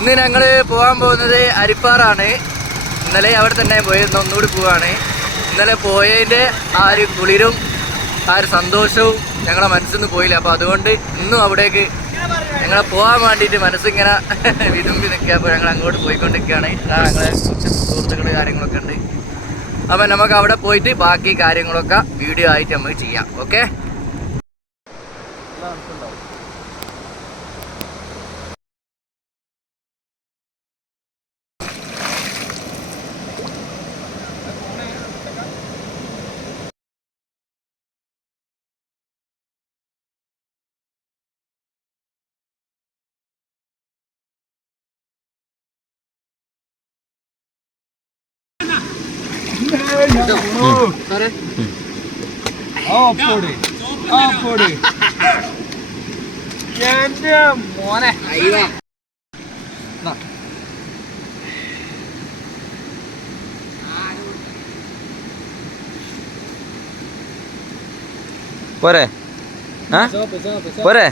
ഇന്ന് ഞങ്ങൾ പോകാൻ പോകുന്നത് അരിപ്പാറാണ്. ഇന്നലെ അവിടെ തന്നെ പോയിരുന്നു, ഒന്നുകൂടി പോവാണ്. ഇന്നലെ പോയതിൻ്റെ ആ ഒരു കുളിരും ആ ഒരു സന്തോഷവും ഞങ്ങളെ മനസ്സിൽ നിന്ന് പോയില്ല. അപ്പോൾ അതുകൊണ്ട് ഇന്നും അവിടേക്ക് ഞങ്ങളെ പോകാൻ വേണ്ടിയിട്ട് മനസ്സിങ്ങനെ വിതുമ്പി നിൽക്കുക. അപ്പോൾ ഞങ്ങൾ അങ്ങോട്ട് പോയിക്കൊണ്ടിരിക്കുകയാണ്. ഞങ്ങളെ കുറച്ച് സുഹൃത്തുക്കൾ കാര്യങ്ങളൊക്കെ ഉണ്ട്. അപ്പം നമുക്ക് അവിടെ പോയിട്ട് ബാക്കി കാര്യങ്ങളൊക്കെ വീഡിയോ ആയിട്ട് നമുക്ക് ചെയ്യാം. ഓക്കെ. മോനെ പോരെ പോരെ